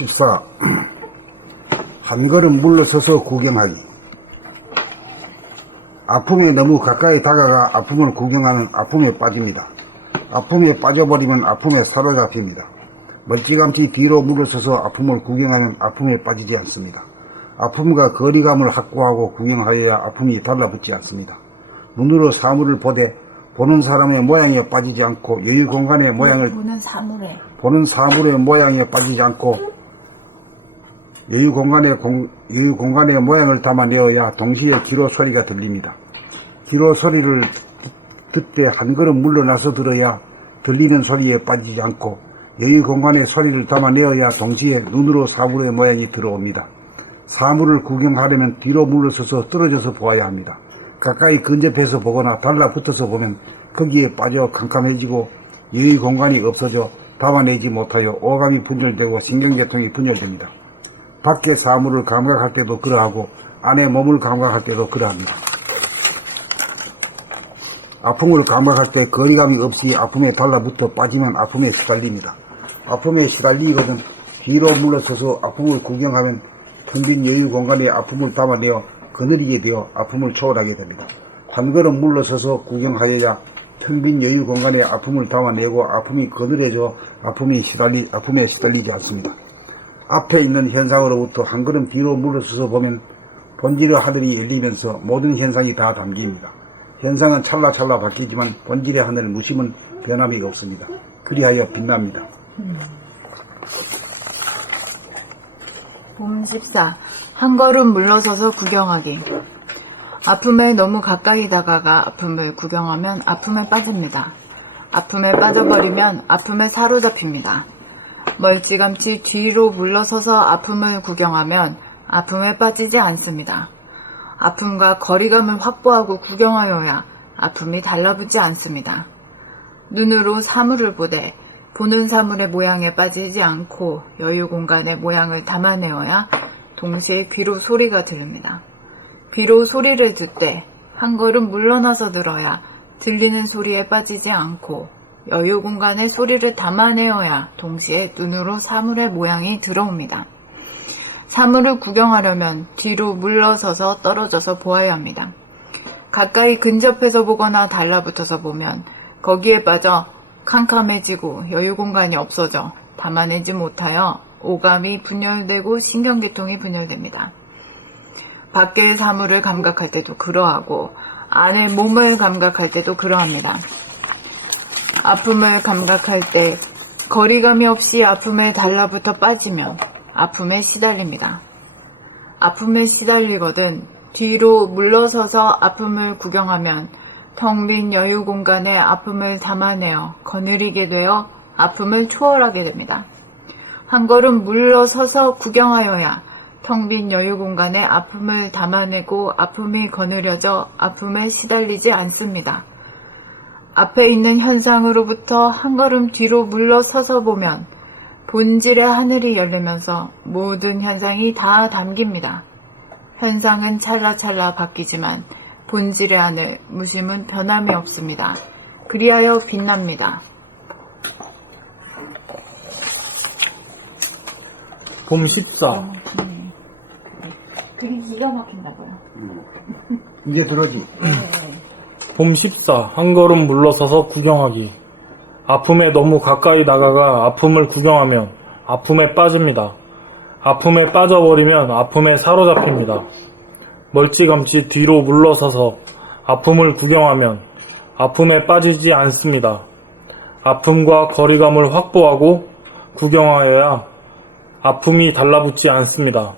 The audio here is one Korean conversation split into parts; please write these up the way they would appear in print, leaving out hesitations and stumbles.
14. 한 걸음 물러서서 구경하기. 아픔에 너무 가까이 다가가 아픔을 구경하면 아픔에 빠집니다. 아픔에 빠져버리면 아픔에 사로잡힙니다. 멀찌감치 뒤로 물러서서 아픔을 구경하면 아픔에 빠지지 않습니다. 아픔과 거리감을 확보하고 구경하여야 아픔이 달라붙지 않습니다. 눈으로 사물을 보되 보는 사람의 모양에 빠지지 않고 여유 공간의 모양을 보는 사물의 모양에 빠지지 않고 여유 공간의 모양을 담아내어야 동시에 귀로 소리가 들립니다. 귀로 소리를 듣되 한 걸음 물러나서 들어야 들리는 소리에 빠지지 않고 여유 공간의 소리를 담아내어야 동시에 눈으로 사물의 모양이 들어옵니다. 사물을 구경하려면 뒤로 물러서서 떨어져서 보아야 합니다. 가까이 근접해서 보거나 달라붙어서 보면 거기에 빠져 캄캄해지고 여유 공간이 없어져 담아내지 못하여 오감이 분열되고 신경계통이 분열됩니다. 밖의 사물을 감각할 때도 그러하고 안에 몸을 감각할 때도 그러합니다. 아픔을 감각할 때 거리감이 없이 아픔에 달라붙어 빠지면 아픔에 시달립니다. 아픔에 시달리거든 뒤로 물러서서 아픔을 구경하면 텅 빈 여유 공간에 아픔을 담아내어 거느리게 되어 아픔을 초월하게 됩니다. 한 걸음 물러서서 구경하여야 텅 빈 여유 공간에 아픔을 담아내고 아픔이 거느려져 아픔에 시달리지 않습니다. 앞에 있는 현상으로부터 한 걸음 뒤로 물러서서 보면 본질의 하늘이 열리면서 모든 현상이 다 담깁니다. 현상은 찰나찰나 바뀌지만 본질의 하늘 무심은 변함이 없습니다. 그리하여 빛납니다. 봄 14. 한 걸음 물러서서 구경하기. 아픔에 너무 가까이 다가가 아픔을 구경하면 아픔에 빠집니다. 아픔에 빠져버리면 아픔에 사로잡힙니다. 멀찌감치 뒤로 물러서서 아픔을 구경하면 아픔에 빠지지 않습니다. 아픔과 거리감을 확보하고 구경하여야 아픔이 달라붙지 않습니다. 눈으로 사물을 보되 보는 사물의 모양에 빠지지 않고 여유 공간의 모양을 담아내어야 동시에 귀로 소리가 들립니다. 귀로 소리를 듣되 한 걸음 물러나서 들어야 들리는 소리에 빠지지 않고 여유 공간의 소리를 담아내어야 동시에 눈으로 사물의 모양이 들어옵니다. 사물을 구경하려면 뒤로 물러서서 떨어져서 보아야 합니다. 가까이 근접해서 보거나 달라붙어서 보면 거기에 빠져 캄캄해지고 여유 공간이 없어져 담아내지 못하여 오감이 분열되고 신경계통이 분열됩니다. 밖의 사물을 감각할 때도 그러하고 안의 몸을 감각할 때도 그러합니다. 아픔을 감각할 때 거리감이 없이 아픔에 달라붙어 빠지면 아픔에 시달립니다. 아픔에 시달리거든 뒤로 물러서서 아픔을 구경하면 텅 빈 여유 공간에 아픔을 담아내어 거느리게 되어 아픔을 초월하게 됩니다. 한 걸음 물러서서 구경하여야 텅 빈 여유 공간에 아픔을 담아내고 아픔이 거느려져 아픔에 시달리지 않습니다. 앞에 있는 현상으로부터 한 걸음 뒤로 물러서서 보면 본질의 하늘이 열리면서 모든 현상이 다 담깁니다. 현상은 찰나찰나 바뀌지만 본질의 하늘, 무심은 변함이 없습니다. 그리하여 빛납니다. 봄 14. 되게 기가 막힌다고요. 이제 들어지. 봄 14. 한 걸음 물러서서 구경하기. 아픔에 너무 가까이 다가가 아픔을 구경하면 아픔에 빠집니다. 아픔에 빠져버리면 아픔에 사로잡힙니다. 멀찌감치 뒤로 물러서서 아픔을 구경하면 아픔에 빠지지 않습니다. 아픔과 거리감을 확보하고 구경하여야 아픔이 달라붙지 않습니다.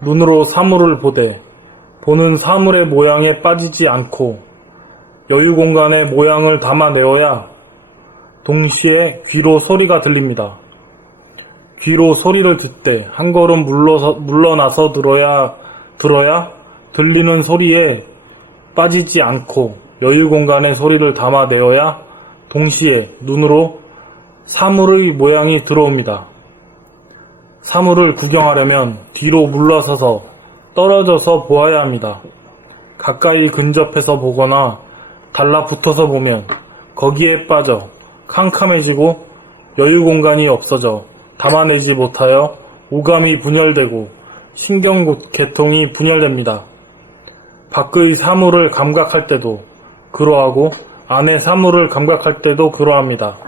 눈으로 사물을 보되 보는 사물의 모양에 빠지지 않고 여유 공간의 모양을 담아내어야 동시에 귀로 소리가 들립니다. 귀로 소리를 듣되 한 걸음 물러나서 들어야 들리는 소리에 빠지지 않고 여유 공간의 소리를 담아내어야 동시에 눈으로 사물의 모양이 들어옵니다. 사물을 구경하려면 뒤로 물러서서 떨어져서 보아야 합니다. 가까이 근접해서 보거나 달라붙어서 보면 거기에 빠져 캄캄해지고 여유 공간이 없어져 담아내지 못하여 오감이 분열되고 신경계통이 분열됩니다. 밖의 사물을 감각할 때도 그러하고 안의 사물을 감각할 때도 그러합니다.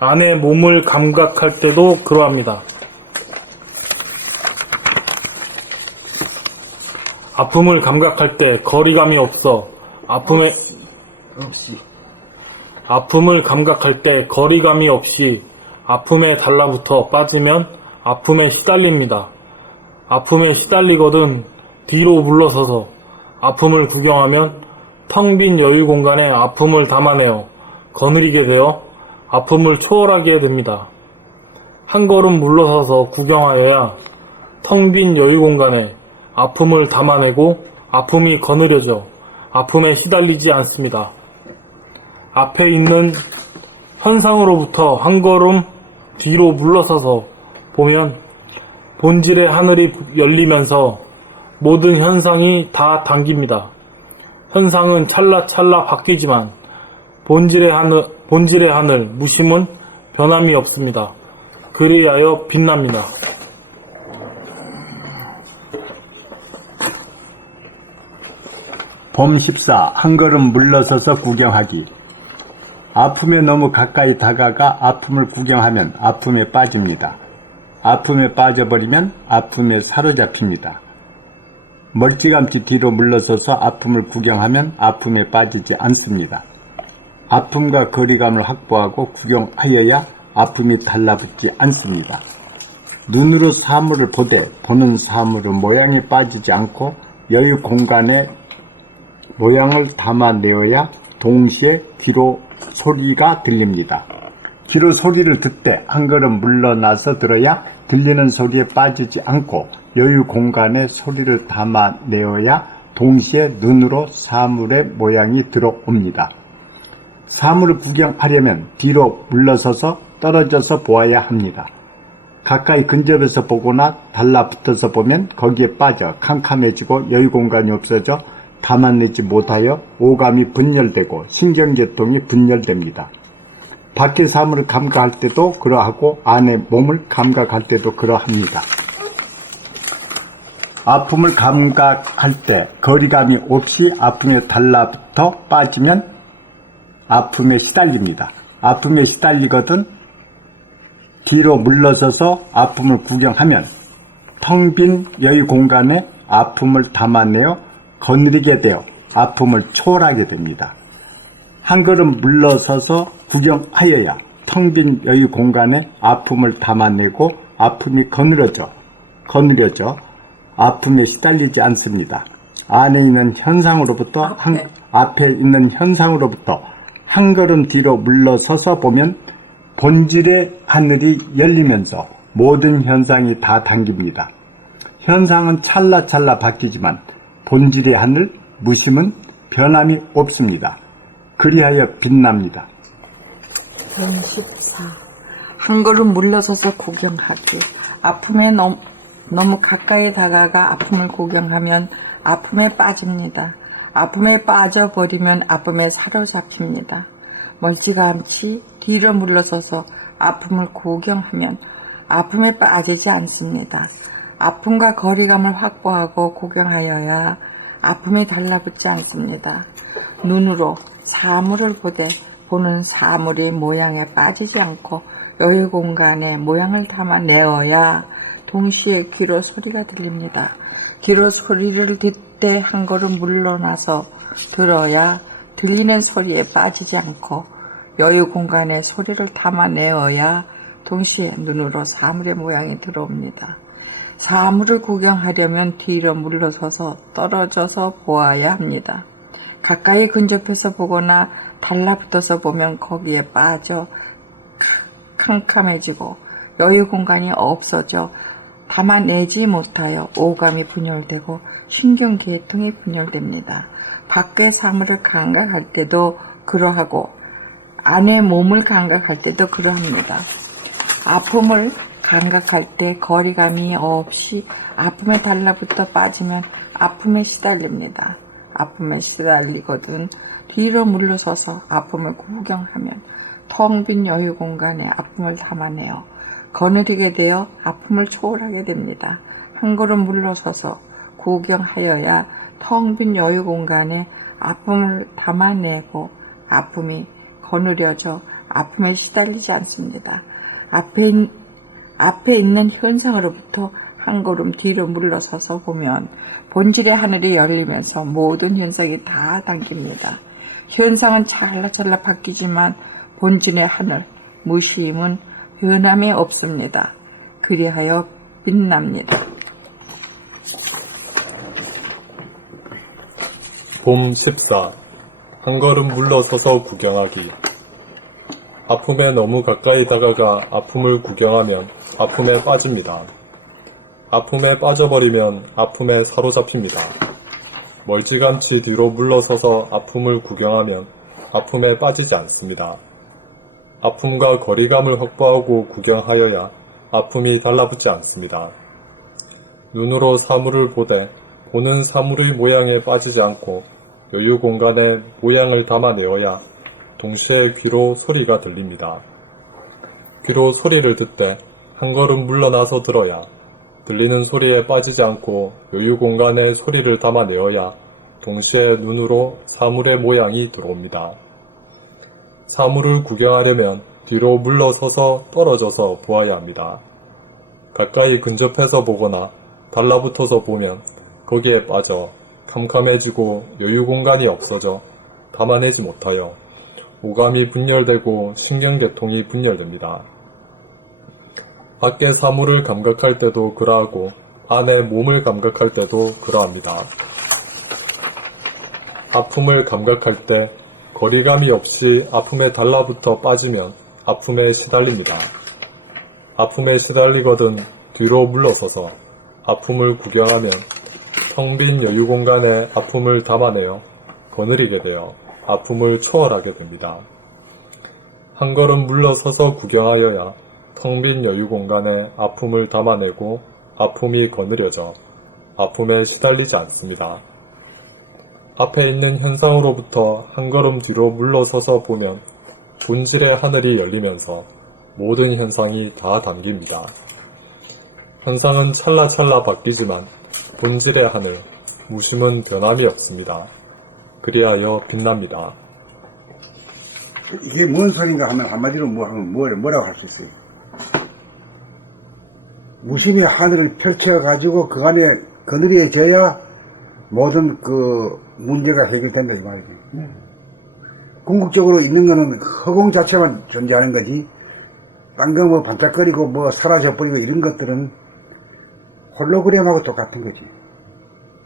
안의 몸을 감각할 때도 그러합니다. 아픔을 감각할 때 거리감이 없어 아픔을 감각할 때 거리감이 없이 아픔에 달라붙어 빠지면 아픔에 시달립니다. 아픔에 시달리거든 뒤로 물러서서 아픔을 구경하면 텅 빈 여유 공간에 아픔을 담아내어 거느리게 되어 아픔을 초월하게 됩니다. 한 걸음 물러서서 구경하여야 텅 빈 여유 공간에 아픔을 담아내고 아픔이 거느려져 아픔에 시달리지 않습니다. 앞에 있는 현상으로부터 한 걸음 뒤로 물러서서 보면 본질의 하늘이 열리면서 모든 현상이 다 당깁니다. 현상은 찰나찰나 바뀌지만 본질의 하늘 무심은 변함이 없습니다. 그리하여 빛납니다. 봄 14. 한 걸음 물러서서 구경하기. 아픔에 너무 가까이 다가가 아픔을 구경하면 아픔에 빠집니다. 아픔에 빠져버리면 아픔에 사로잡힙니다. 멀찌감치 뒤로 물러서서 아픔을 구경하면 아픔에 빠지지 않습니다. 아픔과 거리감을 확보하고 구경하여야 아픔이 달라붙지 않습니다. 눈으로 사물을 보되 보는 사물은 모양이 빠지지 않고 여유 공간에 모양을 담아내어야 동시에 귀로 소리가 들립니다. 귀로 소리를 듣되 한 걸음 물러나서 들어야 들리는 소리에 빠지지 않고 여유 공간에 소리를 담아내어야 동시에 눈으로 사물의 모양이 들어옵니다. 사물을 구경하려면 뒤로 물러서서 떨어져서 보아야 합니다. 가까이 근접해서 보거나 달라붙어서 보면 거기에 빠져 캄캄해지고 여유 공간이 없어져 담아내지 못하여 오감이 분열되고 신경계통이 분열됩니다. 밖의 사물을 감각할 때도 그러하고 안의 몸을 감각할 때도 그러합니다. 아픔을 감각할 때 거리감이 없이 아픔에 달라붙어 빠지면 아픔에 시달립니다. 아픔에 시달리거든 뒤로 물러서서 아픔을 구경하면 텅 빈 여유 공간에 아픔을 담아내어 거느리게 되어 아픔을 초월하게 됩니다. 한 걸음 물러서서 구경하여야 텅 빈 여유 공간에 아픔을 담아내고 아픔이 거느려져 아픔에 시달리지 않습니다. 앞에 있는 현상으로부터 한 걸음 뒤로 물러서서 보면 본질의 하늘이 열리면서 모든 현상이 다 당깁니다. 현상은 찰나찰나 바뀌지만 본질의 하늘, 무심은 변함이 없습니다. 그리하여 빛납니다. 봄 14. 한 걸음 물러서서 구경하기. 아픔에 너무 가까이 다가가 아픔을 구경하면 아픔에 빠집니다. 아픔에 빠져버리면 아픔에 사로잡힙니다. 멀찌감치 뒤로 물러서서 아픔을 구경하면 아픔에 빠지지 않습니다. 아픔과 거리감을 확보하고 구경하여야 아픔이 달라붙지 않습니다. 눈으로 사물을 보되 보는 사물이 모양에 빠지지 않고 여유 공간에 모양을 담아내어야 동시에 귀로 소리가 들립니다. 귀로 소리를 듣되 한 걸음 물러나서 들어야 들리는 소리에 빠지지 않고 여유 공간에 소리를 담아내어야 동시에 눈으로 사물의 모양이 들어옵니다. 사물을 구경하려면 뒤로 물러서서 떨어져서 보아야 합니다. 가까이 근접해서 보거나 달라붙어서 보면 거기에 빠져 캄캄해지고 여유 공간이 없어져 담아내지 못하여 오감이 분열되고 신경계통이 분열됩니다. 밖의 사물을 감각할 때도 그러하고 안의 몸을 감각할 때도 그러합니다. 아픔을 감각할 때 거리감이 없이 아픔에 달라붙어 빠지면 아픔에 시달립니다. 아픔에 시달리거든 뒤로 물러서서 아픔을 구경하면 텅 빈 여유 공간에 아픔을 담아내어 거느리게 되어 아픔을 초월하게 됩니다. 한 걸음 물러서서 구경하여야 텅 빈 여유 공간에 아픔을 담아내고 아픔이 거느려져 아픔에 시달리지 않습니다. 앞에 있는 현상으로부터 한 걸음 뒤로 물러서서 보면 본질의 하늘이 열리면서 모든 현상이 다 담깁니다. 현상은 찰나찰나 바뀌지만 본질의 하늘, 무시임은 변함이 없습니다. 그리하여 빛납니다. 봄 14. 한 걸음 물러서서 구경하기. 아픔에 너무 가까이 다가가 아픔을 구경하면 아픔에 빠집니다. 아픔에 빠져버리면 아픔에 사로잡힙니다. 멀찌감치 뒤로 물러서서 아픔을 구경하면 아픔에 빠지지 않습니다. 아픔과 거리감을 확보하고 구경하여야 아픔이 달라붙지 않습니다. 눈으로 사물을 보되 보는 사물의 모양에 빠지지 않고 여유 공간에 모양을 담아내어야 동시에 귀로 소리가 들립니다. 귀로 소리를 듣되 한 걸음 물러나서 들어야 들리는 소리에 빠지지 않고 여유 공간에 소리를 담아내어야 동시에 눈으로 사물의 모양이 들어옵니다. 사물을 구경하려면 뒤로 물러서서 떨어져서 보아야 합니다. 가까이 근접해서 보거나 달라붙어서 보면 거기에 빠져 캄캄해지고 여유 공간이 없어져 담아내지 못하여 오감이 분열되고 신경계통이 분열됩니다. 밖의 사물을 감각할 때도 그러하고 안의 몸을 감각할 때도 그러합니다. 아픔을 감각할 때 거리감이 없이 아픔에 달라붙어 빠지면 아픔에 시달립니다. 아픔에 시달리거든 뒤로 물러서서 아픔을 구경하면 텅 빈 여유 공간에 아픔을 담아내어 거느리게 되어 아픔을 초월하게 됩니다. 한 걸음 물러서서 구경하여야 텅 빈 여유 공간에 아픔을 담아내고 아픔이 거느려져 아픔에 시달리지 않습니다. 앞에 있는 현상으로부터 한 걸음 뒤로 물러서서 보면 본질의 하늘이 열리면서 모든 현상이 다 담깁니다. 현상은 찰나찰나 바뀌지만 본질의 하늘, 무심은 변함이 없습니다. 그리하여 빛납니다. 이게 뭔 소린가 하면 한마디로 뭐라고 할 수 있어요? 무심의 하늘을 펼쳐가지고 그 안에 거느려져야 모든 그 문제가 해결된다 이 말이죠. 궁극적으로 있는 거는 허공 자체만 존재하는 거지, 딴 거 뭐 반짝거리고 뭐 사라져버리고 이런 것들은 홀로그램하고 똑같은 거지.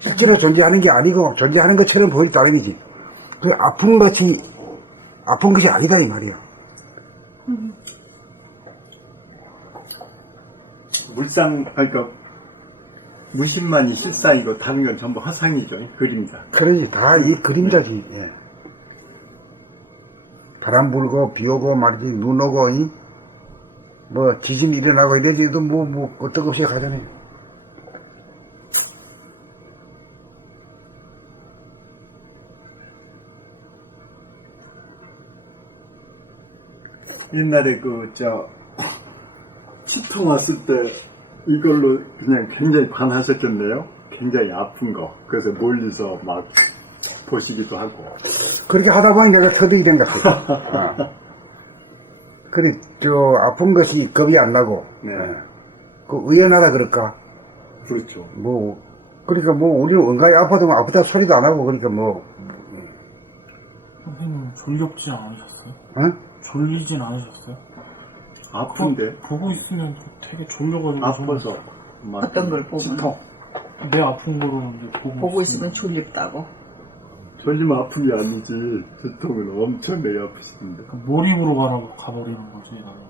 실제로 존재하는 게 아니고 존재하는 것처럼 보일 따름이지. 그 아픈 것이 아니다 이 말이야. 그러니까 무심만이 실상이고 다른 건 전부 허상이죠. 그림자. 그러지, 다 이 그림자지. 예. 바람 불고 비 오고 말이지, 눈 오고 뭐 지진이 일어나고 이래도 뭐 끄떡없이 가잖아요. 옛날에 치통 왔을 때 이걸로 그냥 굉장히 관하셨던데요. 굉장히 아픈 거. 그래서 멀리서 막 보시기도 하고. 그렇게 하다 보니 내가 터득이 된 것 같아. 그래, 아픈 것이 겁이 안 나고. 네. 그 의연하다 그럴까? 그렇죠. 그러니까 우리는 은가히 아파도 아프다 소리도 안 하고, 그러니까 선생님 졸렵지 않으셨어요? 응? 졸리진 않으셨어요? 아픈데? 보고 있으면 되게 졸려가지고 아파서. 막 어떤 걸 보면 치통. 내 아픈 거를 이제 보고 있으면 졸립다고. 졸리면 아픈 게 아니지. 치통은 엄청나게 아프시던데. 몰입으로 가버리는 거지 나는.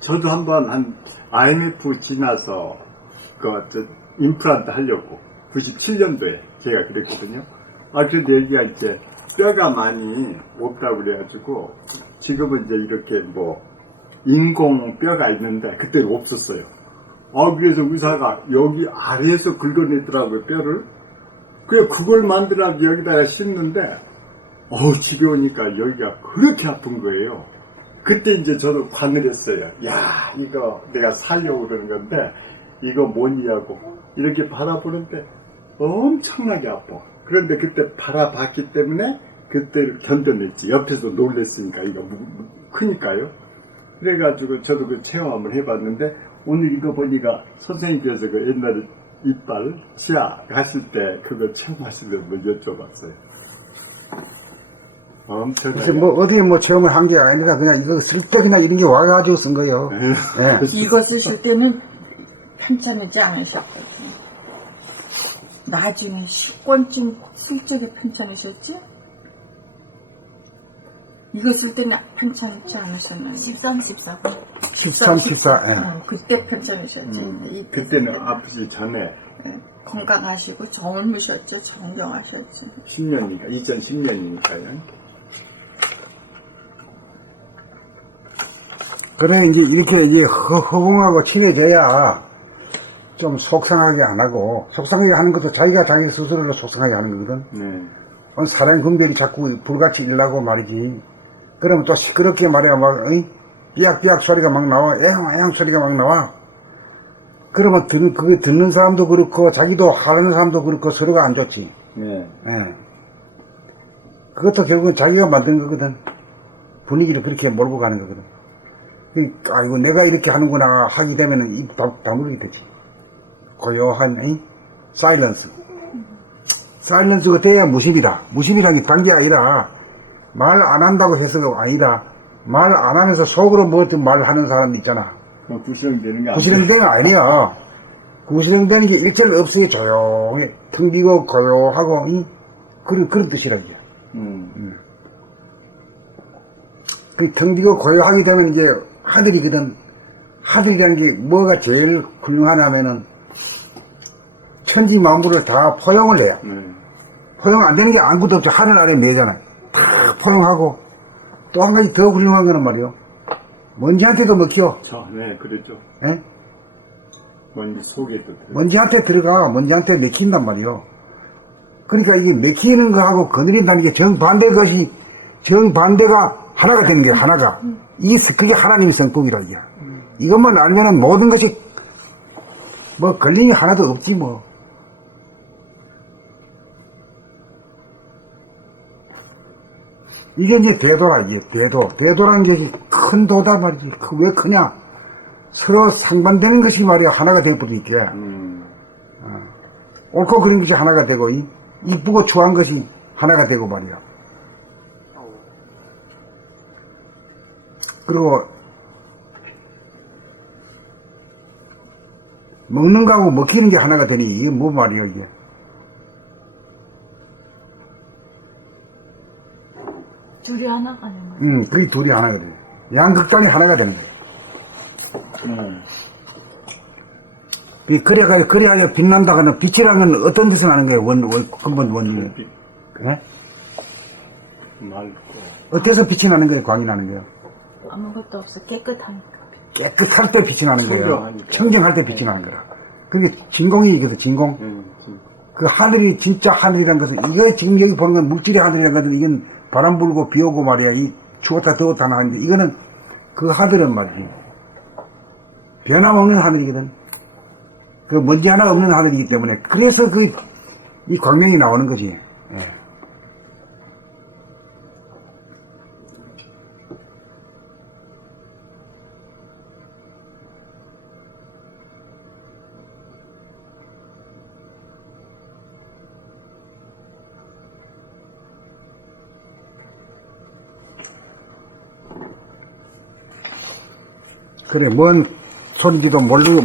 저도 한번 IMF 지나서 임플란트 하려고 97년도에 제가 그랬거든요. 그런데 여기가 이제 뼈가 많이 없다고 그래가지고 지금은 이제 이렇게 인공 뼈가 있는데 그때는 없었어요. 그래서 의사가 여기 아래에서 긁어내더라고요, 뼈를. 그걸 만들라고 여기다가 씹는데 지겨우니까 여기가 그렇게 아픈 거예요. 그때 이제 저도 관을 했어요. 야, 이거 내가 살려고 그러는 건데, 이거 뭐니 하고, 이렇게 바라보는데 엄청나게 아파. 그런데 그때 바라봤기 때문에 그때 견뎌냈지. 옆에서 놀랬으니까, 이거 크니까요. 그래가지고 저도 그 체험을 해봤는데, 오늘 이거 보니까 선생님께서 그 옛날에 이빨, 치아 하실 때 그거 체험하실 때 뭐 여쭤봤어요. 엄청나게. 그래서 뭐 어디에 뭐 체험을 한 게 아니라 그냥 이거 쓸 때 그냥 이런 게 와가지고 쓴 거예요. 예. 이거 쓰실 때는 편찮지 않으셨거든요. 나중에 10권쯤 쓸 적에 편찮으셨지? 이거 쓸 때는 편찮지 않으셨나요? 13, 14번. 13, 14. 예. 그때 편찮으셨지. 이때 그때는 아프기 전에 네, 건강하시고 젊으셨죠. 정정하셨지. 10년이니까, 2010년이니까요. 그래, 이제 이렇게 이제 허공하고 친해져야 좀 속상하게 안 하고, 속상하게 하는 것도 자기가 자기 스스로를 속상하게 하는 거거든. 네. 사람 분별이 자꾸 불같이 일나고 말이지. 그러면 또 시끄럽게 말해야 막, 삐약삐약 소리가 막 나와. 애양 소리가 막 나와. 그러면 그거 듣는 사람도 그렇고, 자기도 하는 사람도 그렇고, 서로가 안 좋지. 네. 예. 그것도 결국은 자기가 만든 거거든. 분위기를 그렇게 몰고 가는 거거든. 아이고, 내가 이렇게 하는구나 하게 되면은 입 다물게 되지. 고요한, 사일런스. 사일런스가 돼야 무심이다. 무심이라는 게 단 게 아니라, 말 안 한다고 해서가 아니라, 말 안 하면서 속으로 뭐든 말하는 사람 있잖아. 구시령되는 게 구시령되는 아니야. 구시령되는 게 일절 없어요. 조용해. 텅 비고 고요하고, 그런 뜻이라고. 그 텅 비고 고요하게 되면 이제 하늘이거든. 하늘이라는 게 뭐가 제일 훌륭하냐면은, 천지 만물을 다 포용을 해요. 포용 안 되는 게 아무것도 없죠. 하늘 아래 매잖아. 다 포용하고, 또 한 가지 더 훌륭한 거는 말이요. 먼지한테도 먹혀. 네, 그랬죠. 예? 먼지 속에도 들어. 먼지한테 들어가, 먼지한테 맥힌단 말이요. 그러니까 이게 맥히는 거하고 거느린다는 게 정반대가 하나가 되는 게 하나가. 그게 하나님의 성품이라, 이게. 이것만 알면은 모든 것이, 뭐, 걸림이 하나도 없지, 뭐. 이게 이제 대도라, 이게 대도. 대도라는 게 큰 도다 말이지. 왜 크냐? 서로 상반되는 것이 말이야, 하나가 되어버리니까. 옳고 그린 것이 하나가 되고, 이쁘고 추한 것이 하나가 되고 말이야. 그리고, 먹는 거하고 먹히는 게 하나가 되니, 이게 뭐 말이야, 이게. 둘이 하나가 되는 거죠. 그게 둘이 하나거든. 양극단이 하나가 되는 거야. 그래야 빛난다가는 빛이라는 어떤 뜻을 하는 거예요, 근본 원리는. 예? 맑고. 어때서 빛이 나는 거예요, 광이 나는 거예요? 아무것도 없어. 깨끗하니까. 깨끗할 때 빛이 나는 거예요. 청정하니까. 청정할 때 빛이 나는 거라. 그게 진공이거든, 진공. 그 하늘이 진짜 하늘이라는 것은, 이거 지금 여기 보는 건 물질의 하늘이라는 것은, 이건 바람 불고 비 오고 말이야. 추웠다 더웠다 하는데, 이거는 그 하늘은 말이지. 변함없는 하늘이거든. 그 먼지 하나 없는 하늘이기 때문에. 그래서 이 광명이 나오는 거지. 예. 그래, 뭔 소리인지도 모를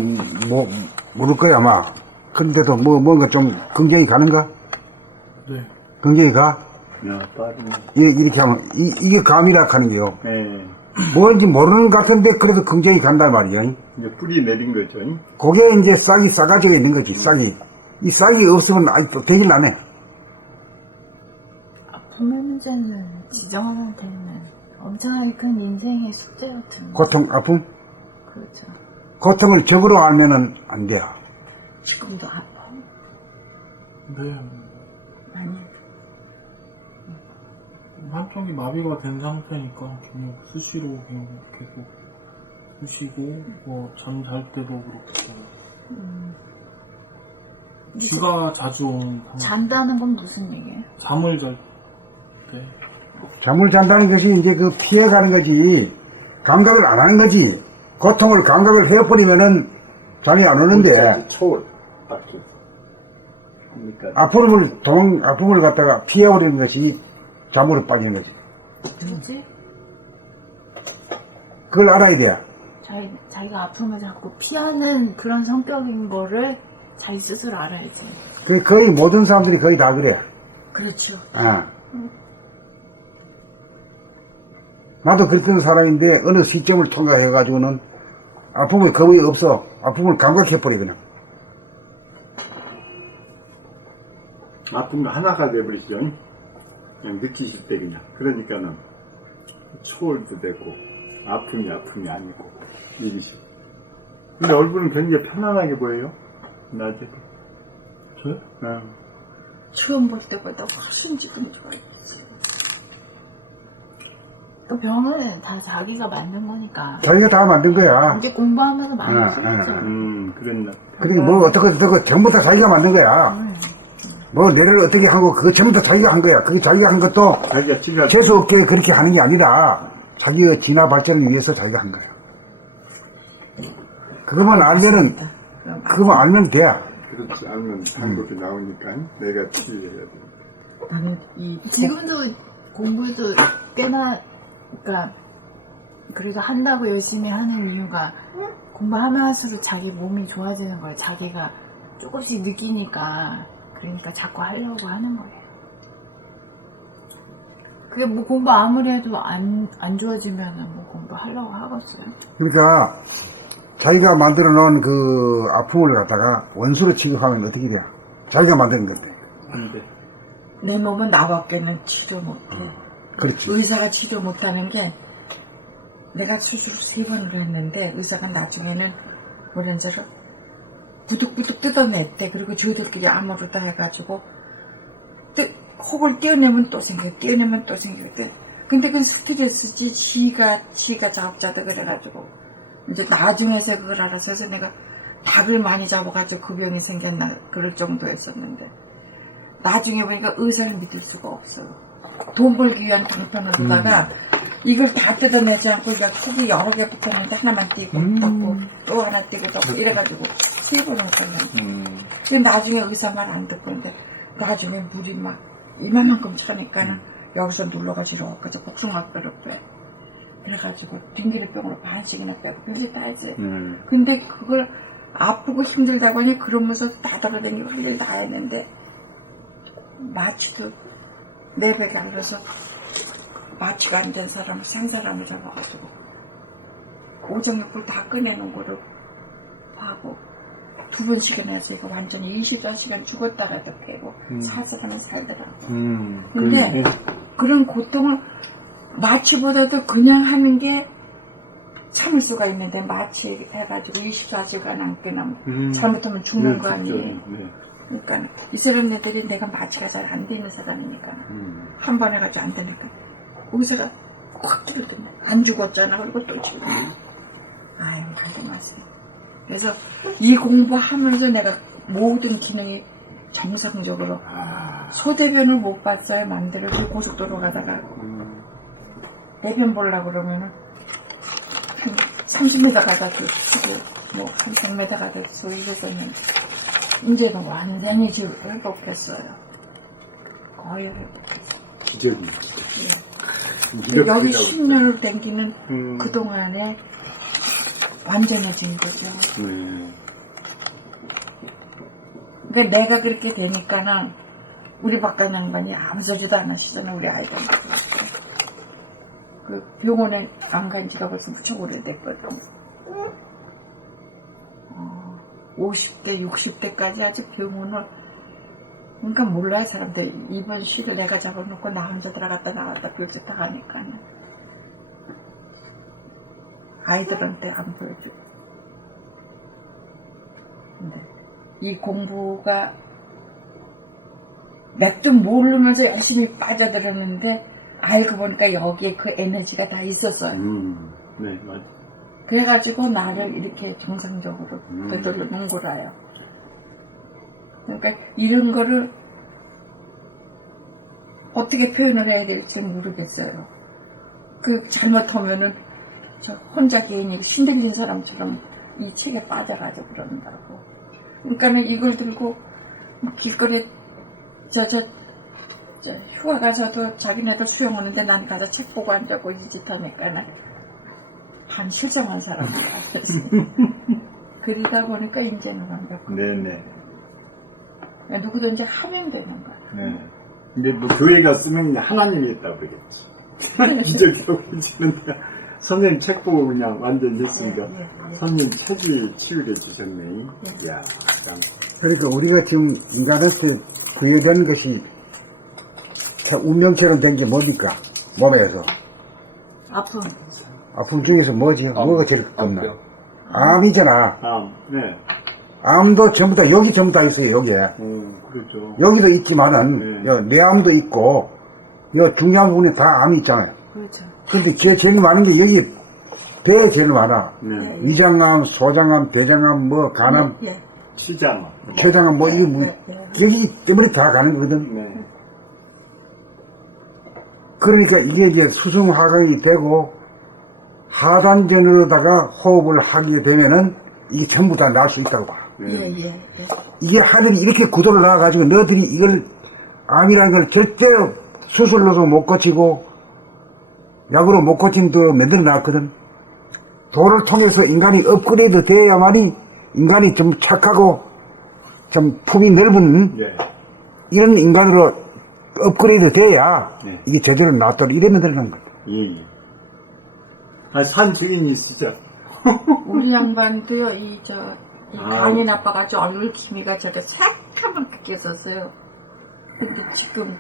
거야, 아마. 그런데도 뭔가 좀 긍정이 가는가? 네. 긍정이 가? 야, 빠르네. 이렇게 하면, 이게 감이라 하는 게요. 네. 뭔지 모르는 것 같은데, 그래도 긍정이 간단 말이야. 이제 뿌리 내린 거죠. 그게 이제 싹이 싸가지고 있는 거지, 싹이. 이 싹이 없으면 아직도 되질 않네. 아픔의 문제는 지정한테는 엄청나게 큰 인생의 숙제 같은 거. 고통, 아픔? 그렇죠. 고통을 적으로 알면은 안 돼요. 지금도 아파. 네. 아니. 한쪽이 마비가 된 상태니까 그냥 수시로 그냥 계속 쑤시고 뭐 잠 잘 때도 그렇고 쥐가 자주 오는 상태. 잔다는 건 무슨 얘기예요? 잠을 잘 때 잠을 잔다는 것이 이제 그 피해가는 거지, 감각을 안 하는 거지. 고통을, 감각을 해버리면은 잠이 안 오는데, 초월 바뀌어. 그러니까 아픔을 갖다가 피해버리는 것이 잠으로 빠지는 거지. 뭐지? 그걸 알아야 돼. 자기가 아픔을 자꾸 피하는 그런 성격인 거를 자기 스스로 알아야지. 거의 모든 사람들이 거의 다 그래. 그렇죠. 아. 나도 그랬던 사람인데 어느 시점을 통과해가지고는 아픔에 거의 없어. 아픔을 감각해버려 그냥. 아픔이 하나가 돼버리죠. 그냥 느끼실 때 그냥. 그러니까는 초월도 되고 아픔이 아니고 이것이. 근데 얼굴은 굉장히 편안하게 보여요. 낮에. 저요? 처음 볼 때보다 훨씬 지금 좋아졌어요. 그 병은 다 자기가 만든 거니까. 자기가 다 만든 거야. 이제 공부하면서 많이 아, 풀렸죠. 그랬나. 그러니까 뭘 어떻게 전부 다 자기가 만든 거야. 뭐 내를 어떻게 한 거 그거 전부 다 자기가 한 거야. 그게 자기가 한 것도 자기가 찌가 재수 없게 그렇게 하는 게 아니라 자기의 진화 발전을 위해서 자기가 한 거야. 그것만 알면 돼. 그렇지 알면 방법이 나오니까 내가 치료해야 돼. 나는 지금도 공부도 꽤나, 그러니까 그래도 한다고 열심히 하는 이유가 공부하면 할수록 자기 몸이 좋아지는 거예요. 자기가 조금씩 느끼니까. 그러니까 자꾸 하려고 하는 거예요. 그게 뭐 공부 아무리 해도 안 좋아지면은 뭐 공부 하려고 하겠어요. 그러니까 자기가 만들어 놓은 그 아픔을 갖다가 원수로 취급하면 어떻게 돼? 자기가 만든 건데. 근데 내 몸은 나밖에는 치료 못해. 그렇지. 의사가 치료 못하는 게 내가 수술 3번을 했는데 의사가 나중에는 뭐라는 줄 알아? 부득부득 뜯어냈대. 그리고 저희들끼리 아무렇다 해가지고 혹을 떼어내면 또 생겨, 떼어내면 또 생겼대. 근데 그건 스킬이었지. 지가 자업자득 그래가지고 이제 나중에서 그걸 알아서 해서 내가 닭을 많이 잡아가지고 그 병이 생겼나 그럴 정도였었는데 나중에 보니까 의사를 믿을 수가 없어요. 돈 벌기 위한 방편으로다가 이걸 다 뜯어내지 않고 그러니까 콕이 여러 개 붙었는데 하나만 띄고 덮고 또 하나 띄고 덮고 이래가지고 3번을 했거든요. 근데 나중에 의사 말 안 듣고 근데 나중에 물이 막 이만큼 차니까는 여기서 눌러가지고 이렇게 복숭아뼈를 빼. 그래가지고 딩기리병으로 반씩이나 빼고 별짓 다 했어요. 근데 그걸 아프고 힘들다고 하니 그러면서 다돌아다니고 할 일 다 했는데 마취도 내 배가 안 돼서 마취가 안 된 사람을 산 사람을 잡아가지고 오정육부를 다 꺼내놓은 거를 하고 2번씩이나 해서 이거 완전히 24시간 죽었다가도 빼고 살 사람은 살더라고. 근데 그런 고통을 마취보다도 그냥 하는 게 참을 수가 있는데 마취해가지고 24시간 안 끝나면 잘못하면 죽는 거 아니에요. 그러니까 이 사람들이 내가 마취가 잘 안 되는 사람이니까 한 번 해가지고 안 되니까 의사가 확 뚫었더니 안 죽었잖아. 그리고 또 죽어. 아유 말도 마세요. 그래서 이 공부하면서 내가 모든 기능이 정상적으로 소대변을 못 봤어요. 만들어서 고속도로 가다가 대변 보려고 그러면은 한 30m 가다 쓰고 뭐 한 100m 가다 쓰고 이러더니 이제는 완전히 지금 회복했어요. 거의 회복했어요. 기적이 진짜. 여기 10년을 댕기는 그동안에 완전해진 거죠. 그러니까 내가 그렇게 되니까는 우리 박간 양반이 아무 소리도 안 하시잖아. 우리 아이가. 그 병원에 안 간 지가 벌써 무척 오래됐거든. 50대, 60대까지 아주 병원을 그러니까 몰라요 사람들. 이번 시를 내가 잡아놓고 나 혼자 들어갔다 나왔다 별짓 다 하니까는 아이들한테 안 보여주고. 근데 이 공부가 맥 좀 모르면서 열심히 빠져들었는데 알고 보니까 여기에 그 에너지가 다 있었어요. 네, 맞아. 그래가지고 나를 이렇게 정상적으로 되돌려 놓은 거라요. 그러니까 이런 거를 어떻게 표현을 해야 될지 모르겠어요. 그 잘못하면은 저 혼자 개인이 신들린 사람처럼 이 책에 빠져가지고 그런다고. 그러니까는 이걸 들고 길거리에 저 휴가 가서도 자기네들 수영 오는데 난 가서 책 보고 앉아고 이 짓 하니까는 반 실정한 사람이야. 그러다 보니까 이제는 완벽하고 네네. 누구든지 하면 되는 거야. 네. 근데 뭐 교회가 쓰면 하나님이 있다고 그러겠지. 기적이라고 해주는데 선생님 책 보고 그냥 완전 됐으니까 선생님 책이 치유해 주셨네. 이야, 참. 그러니까 우리가 지금 인간한테 부여되는 것이 참 운명처럼 된 게 뭡니까? 몸에서. 아픔. 아픔 중에서 뭐지? 뭐가 제일 겁나? 암병. 암이잖아. 네. 암도 전부 다, 여기 전부 다 있어요, 여기에. 그렇죠. 여기도 있지만은, 네. 뇌암도 있고, 여 중요한 부분에 다 암이 있잖아요. 그렇죠. 근데 제일 많은 게 여기, 배에 제일 많아. 네. 위장암, 소장암, 대장암, 뭐, 간암, 예. 치장. 췌장암, 뭐, 이거 뭐, 여기 때문에 다 가는 거거든. 네. 그러니까 이게 이제 수승화강이 되고, 하단전으로다가 호흡을 하게 되면은, 이게 전부 다 나을 수 있다고 봐. 네. 예. 이게 하늘이 이렇게 구도를 나와가지고 너희들이 이걸 암이라는 걸 절대로 수술로도 못 고치고 약으로 못 고친도 만들어 놨거든. 도를 통해서 인간이 업그레이드 돼야만이 인간이 좀 착하고 좀 품이 넓은 예. 이런 인간으로 업그레이드 돼야 네. 이게 제대로 낫도록 이래 만들어놓은 거야. 예. 산 증인이 있으죠? 우리 양반도요, 이 간이 나빠가지고 얼굴 기미가 저렇게 새카만 바뀌었었어요. 근데 지금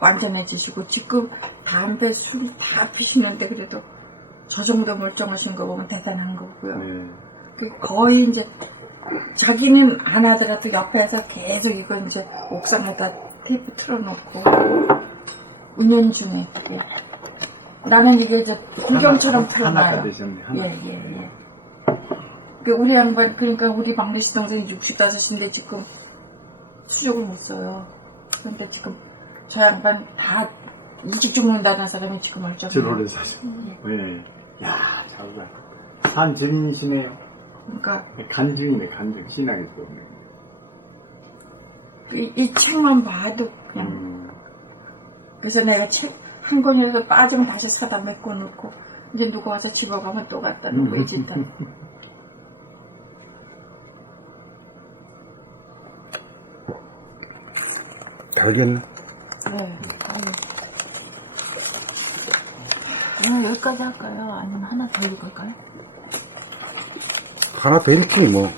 완전해지시고, 지금 담배, 술 다 피시는데 그래도 저 정도 멀쩡하신 거 보면 대단한 거고요. 네. 거의 이제 자기는 안 하더라도 옆에서 계속 이거 이제 옥상에다 테이프 틀어놓고 은연중에 이게 나는 이게 이제 불경처럼 하나가 풀어놔요. 되셨네. 하나. 예. 우리 양반, 그러니까 우리 막내 시동생이 65인데 지금 수족을 못 써요. 그런데 지금 저 양반 다 일찍 죽는다는 사람이 지금 멀쩡해요. 저를 사실. 네. 야, 잘봐. 산 증인이시네요. 그러니까 간증이네, 간증. 신앙에서. 이 책만 봐도 그냥 그래서 내가 책 한 권이라도 빠지면 다시 사다 메꿔놓고 이제 누가 와서 집어가면 또 갖다 놓고 이 짓다. 알겠나? 네. 오늘 여기까지 할까요? 아니면 하나 더 읽을까요? 하나 더 읽지 뭐. 응?